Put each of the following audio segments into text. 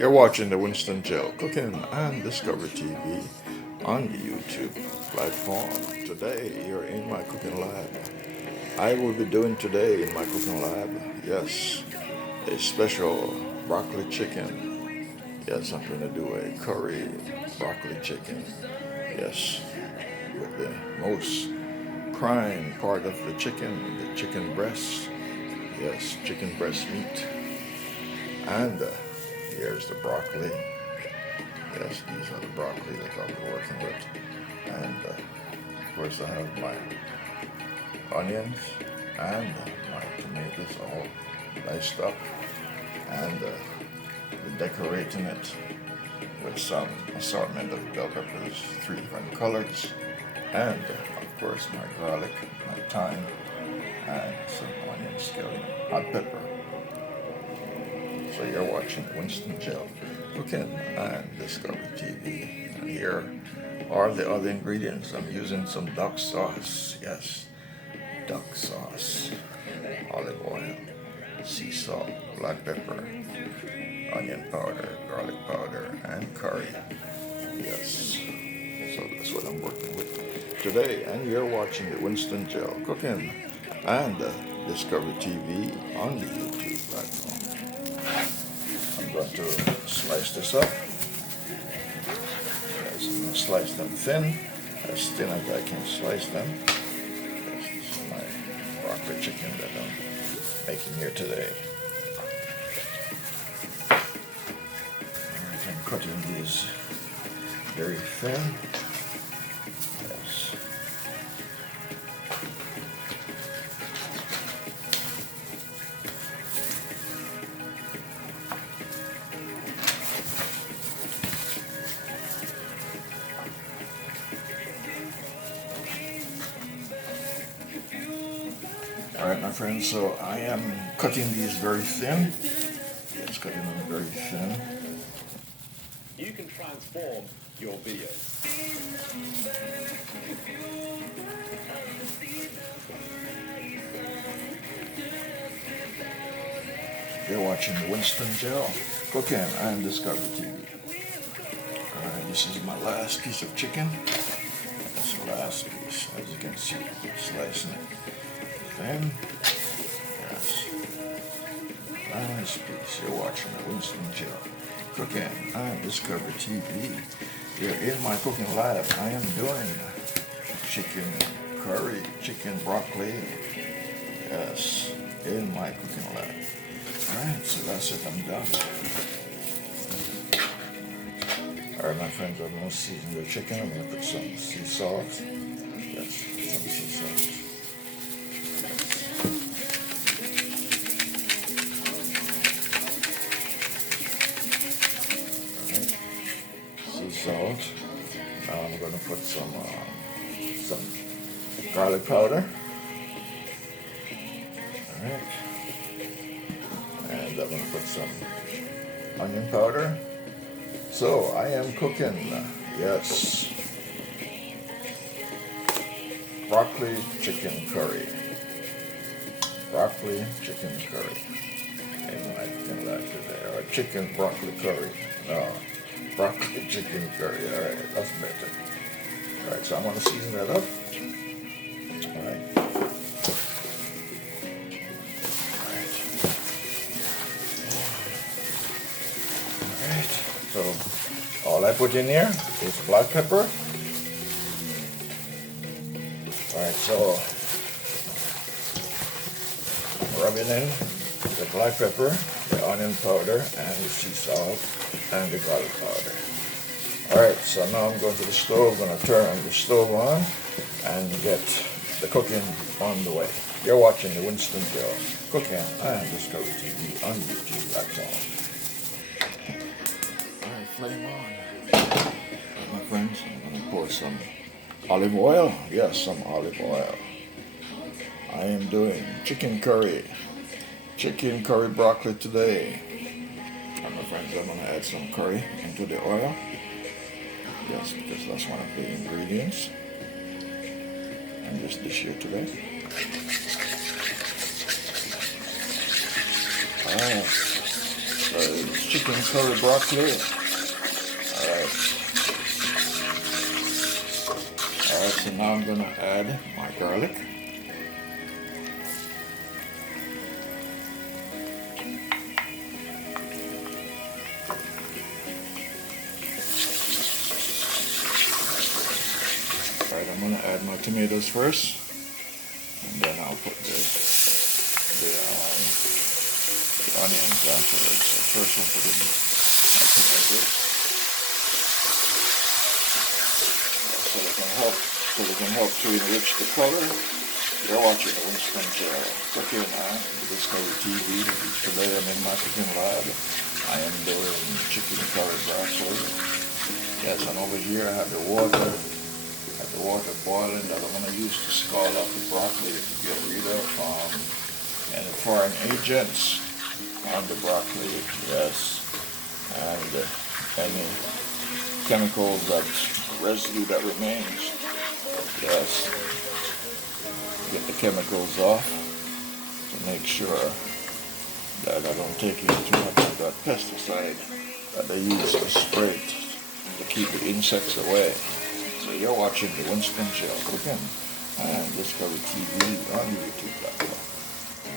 You're watching the Winston Gel Cooking and Discovery TV on the YouTube platform. Today, you're in my cooking lab. I will be doing today in my cooking lab, yes, a special broccoli chicken. Yes, I'm going to do a curry broccoli chicken. Yes, with the most prime part of the chicken breast. Yes, chicken breast meat. And here's the broccoli. Yes, these are the broccoli that I'll be working with. And of course I have my onions and my tomatoes all diced up. And we're decorating it with some assortment of bell peppers, 3 different colors. And of course my garlic, my thyme, and some onion scallion, hot pepper. So you're watching Winston Gel Cooking and Discovery TV. And here are the other ingredients. I'm using some duck sauce. Yes, duck sauce, olive oil, sea salt, black pepper, onion powder, garlic powder, and curry. Yes, so that's what I'm working with today. And you're watching the Winston Gel Cooking and Discovery TV on the YouTube platform. I'm going to slice this up. Yes, I'm going to slice them thin as I can slice them. Yes, this is my broccoli chicken that I'm making here today. Alright, I'm cutting these very thin. Yes. Alright, my friends, so I am cutting these very thin. Yes, cutting them very thin. You can transform your video. You're watching Winston Gel Cooking and Discovery TV. Alright, this is my last piece of chicken. That's the last piece, as you can see, slicing it thin. Yes. Last piece. You're watching the Winston Gel Cooking and Discovery TV. You're in my cooking lab. I am doing chicken curry, chicken broccoli. Yes, in my cooking lab. Alright, so that's it, I'm done. Alright, my friends, I'm going to season the chicken. I'm going to put some sea salt. Yes, some sea salt. Alright, sea salt. Now I'm going to put some garlic powder. Alright. And I'm going to put some onion powder. So I am cooking, yes, broccoli chicken curry. Broccoli chicken curry. In my cooking lab today. Or chicken broccoli curry. No, broccoli chicken curry. Alright, that's better. Alright, so I'm going to season that up. Alright. So all I put in here is black pepper. Alright, so I'm rubbing in the black pepper, the onion powder, and the sea salt, and the garlic powder. Alright, so now I'm going to the stove. I'm going to turn the stove on and get the cooking on the way. You're watching the Winston Gel Cooking and Discovery TV on YouTube platform. Flame on. My friends, I'm going to pour some olive oil. Yes, some olive oil. I am doing chicken curry broccoli today. And my friends, I'm going to add some curry into the oil. Yes, because that's one of the ingredients in this dish here today. Alright, so chicken curry broccoli. Alright. Alright, so now I'm gonna add my garlic. Alright, I'm gonna add my tomatoes first, and then I'll put the onions afterwards. So first I'll put in my tomatoes. So they can help to enrich the color. You're watching the Winston Cooking and Discovery TV. Today I'm in my cooking lab. I am doing chicken curry broccoli. Yes, and over here I have the water boiling that I'm going to use to scald up the broccoli to get rid of any foreign agents on the broccoli, yes, and any chemicals, that residue that remains, yes. Get the chemicals off to make sure that I don't take in too much of that pesticide that they use to spray to keep the insects away. So you're watching the Winston Cooking and Discovery TV on YouTube platform.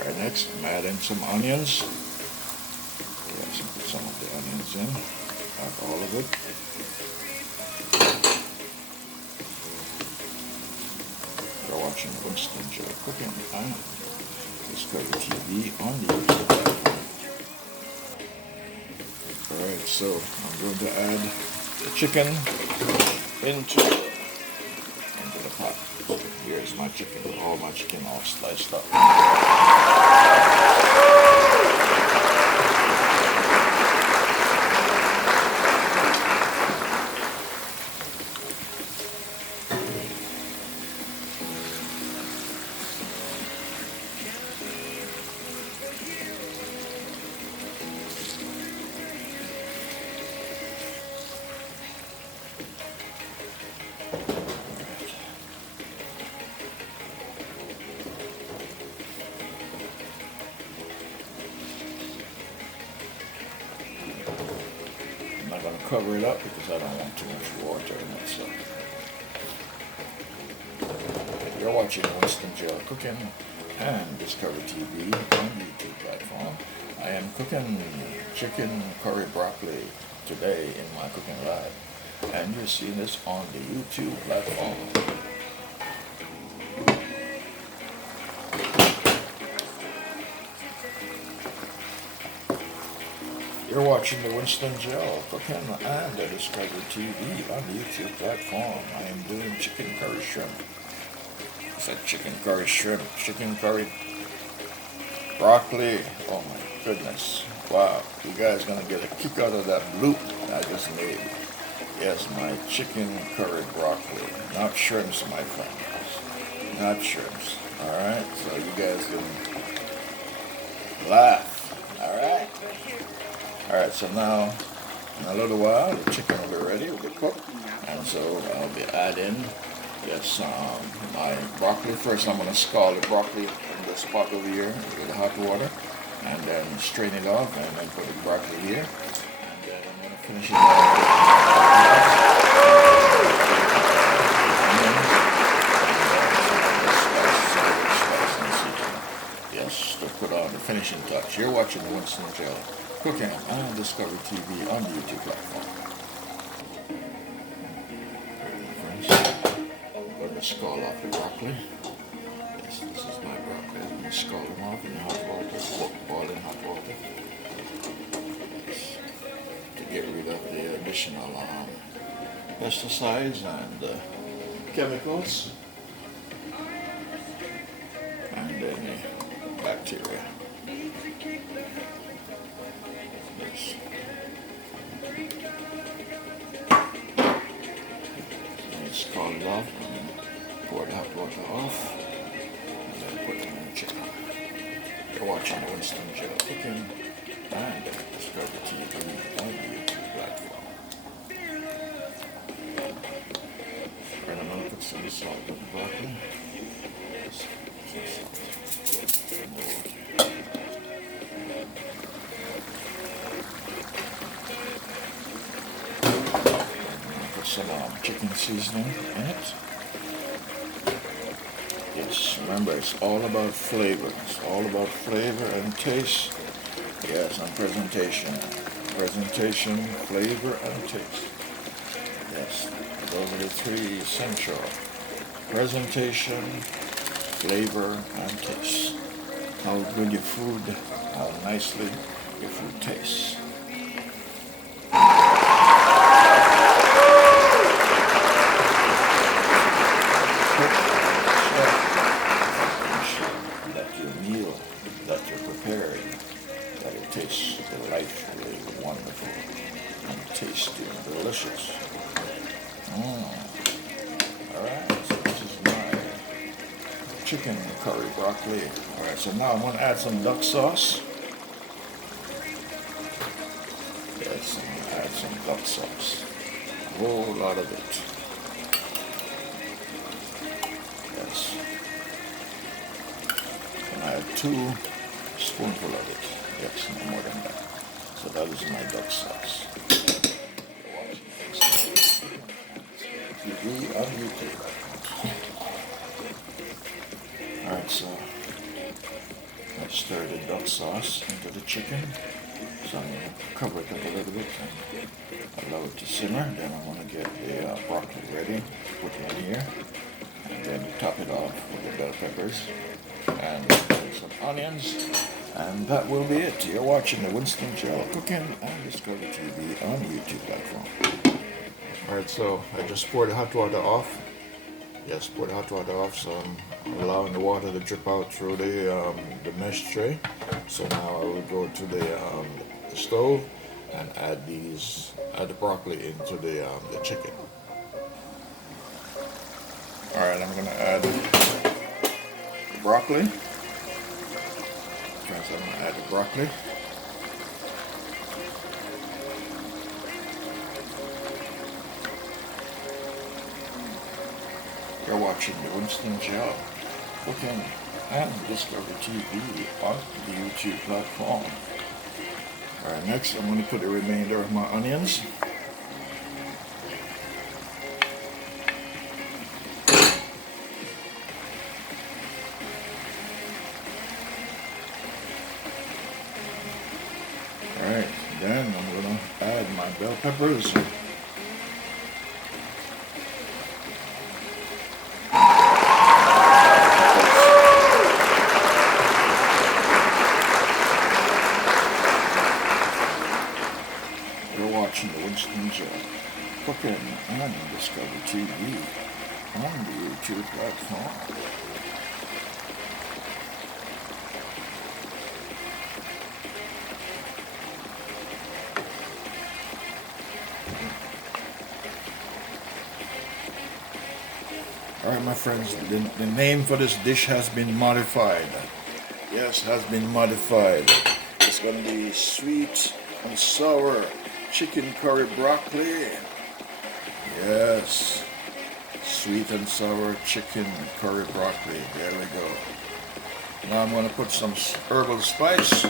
Alright, next I'm adding some onions. Yes, put some of the onions in, not all of it. You're watching Winston Cooking and Discovery TV on the YouTube platform. Alright, so I'm going to add the chicken into the pot. Here's my chicken, all my chicken all sliced up. I'm not going to cover it up because I don't want too much water in it. So you're watching Winston Cooking and Discovery TV on YouTube platform. I am cooking chicken curry broccoli today in my cooking lab, and you're seeing this on the YouTube platform. You're watching the Winston Cooking and the Discovery TV on the YouTube platform. I am doing chicken curry shrimp. It's like chicken curry shrimp, chicken curry broccoli. Oh my goodness. Wow, you guys are going to get a kick out of that bloop I just made. Yes, my chicken curry broccoli. Not shrimps, my friends. Not shrimps. Alright, so you guys can laugh. Alright? Alright, so now, in a little while, the chicken will be ready, will be cooked. And so I'll be adding, yes, my broccoli. First I'm going to scald the broccoli in this pot over here with hot water. And then strain it off and then put the broccoli here. And then I'm going to finish it off with yes, to put on the finishing touch. You're watching the Winston Cooking on Discovery TV on the YouTube platform. Friends, I'm going to scald off the broccoli. Yes, this is my broccoli. I'm going to scald them off in hot water, boiling hot water, to get rid of the additional pesticides and chemicals and any bacteria. Yes. Scald it off and then pour the hot water off and then put them in the chicken. You're watching Winston Cooking and Discovery TV on the YouTube platform. Alright, I'm going to put some salt in the broccoli. Some salt. some chicken seasoning in it. Yes, remember, it's all about flavor. It's all about flavor and taste. Yes, and presentation. Presentation, flavor, and taste. Yes, those are the three essential. Presentation, flavor, and taste. How good your food, how nicely your food tastes. That your meal that you're preparing, that it tastes delightfully wonderful and tasty and delicious. Alright, so this is my chicken curry broccoli. Alright, so now I'm going to add some duck sauce. Yes, I'm going to add some duck sauce. A whole lot of it. Yes. And I have 2 spoonfuls of it. Yes, no more than that. So that is my duck sauce. TV on YouTube. Alright, so let's stir the duck sauce into the chicken. So I'm going to cover it up a little bit and allow it to simmer. Then I'm going to get the broccoli ready, put it in here, and then top it off with the bell peppers and some onions. And that will be it. You're watching the Winston Gel Cooking and Discovery TV on YouTube platform. Alright, so I just poured the hot water off. Yes, pour the hot water off, so I'm allowing the water to drip out through the mesh tray. So now I will go to the stove and add the broccoli into the chicken. Alright, I'm going to add the broccoli. First I'm going to add the broccoli. You're watching the Winston Gel Cooking and Discovery TV on the YouTube platform. Alright, next I'm going to put the remainder of my onions. Alright, then I'm going to add my bell peppers. Watching the Winston Gel Cooking and Discovery TV on the YouTube platform. Alright, my friends, the name for this dish has been modified. Yes, has been modified. It's going to be sweet and sour chicken curry broccoli. Yes, sweet and sour chicken curry broccoli. There we go. Now I'm going to put some herbal spice.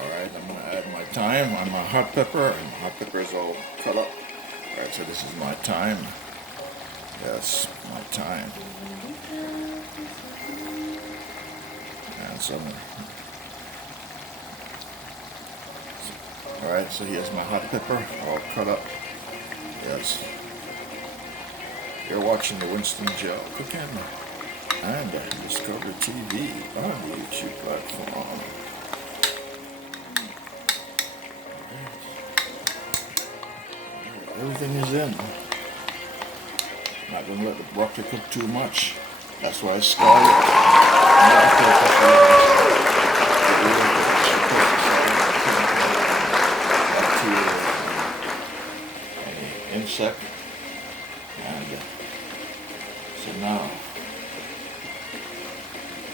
Alright, I'm going to add my thyme and my hot pepper. And my hot pepper is all cut up. Alright, so this is my thyme. Yes, my thyme. And some. Alright, so here's my hot pepper, all cut up. Yes. You're watching the Winston Gel Cooking and Discovery TV on the YouTube platform. Everything is in. Not going to let the broccoli cook too much. That's why I scald it. Insect. And so now,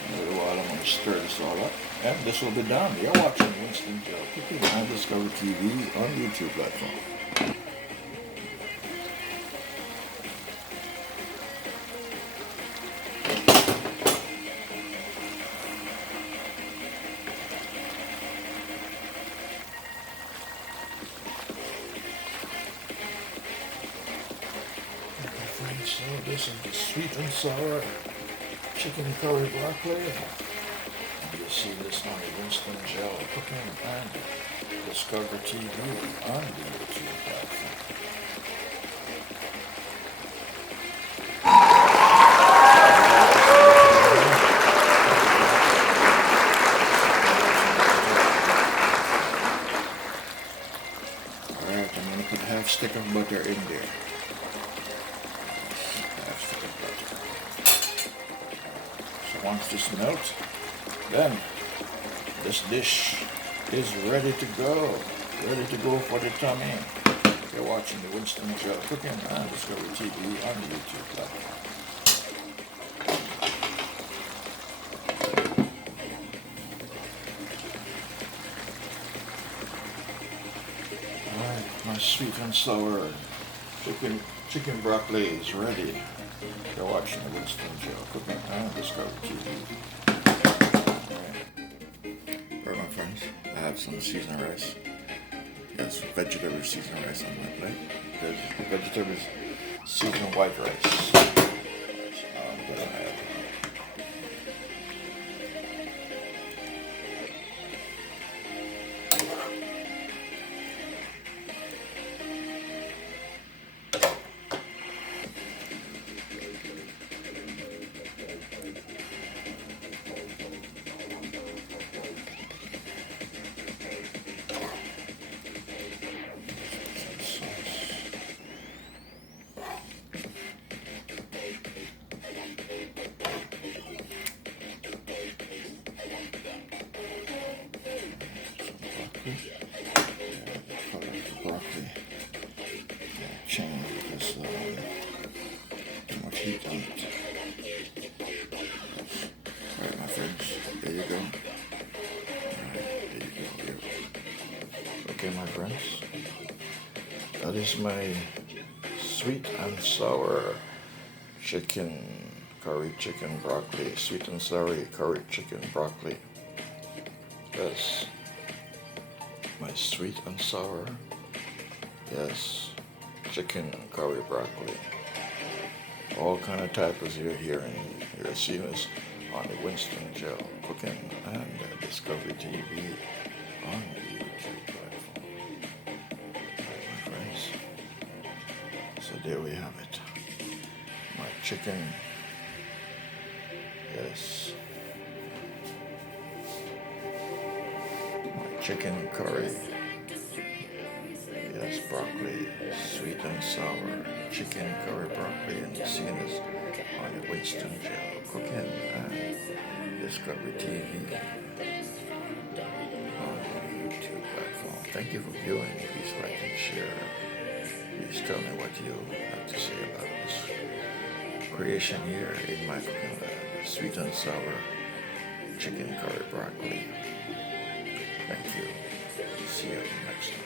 in a little while, I'm going to stir this all up. And this will be done. You're watching Winston Gel Cooking and Discovery TV on the YouTube platform. so this is the sweet and sour chicken curry broccoli. And you see this on the Winston Gel Cooking and Discover TV on the YouTube platform. Alright, I'm going to put half stick of butter in there. Half stick of butter. So once this melts, then this dish is ready to go. Ready to go for the tummy. You're watching the Winston Gel Cooking and Discover TV on the YouTube platform. Alright, my sweet and sour chicken broccoli is ready. You're watching the Winston Gel Cooking and Discover TV. Alright, my friends, I have some seasoned rice. Yes, vegetable seasoned rice on my plate. There's vegetables seasoned white rice. I'm gonna have. Broccoli change because too much heat on it. Alright, my friends, there you go. Alright, there you go. Okay, my friends, that is my sweet and sour chicken curry chicken broccoli. Sweet and sour curry chicken broccoli. Yes. My sweet and sour, yes, chicken curry broccoli. All kind of titles you're hearing, you're seeing us on the Winston Gel Cooking and Discovery TV on the YouTube platform. Right, my friends. So there we have it. My chicken, yes. Chicken curry, yes, broccoli, sweet and sour, chicken curry broccoli, and you've seen us on the Winston Gel Cooking and Discovery TV on the YouTube platform. Thank you for viewing. Please like and share. Please tell me what you have to say about this creation here in my cooking lab. Sweet and sour chicken curry broccoli. Thank you. See you next time.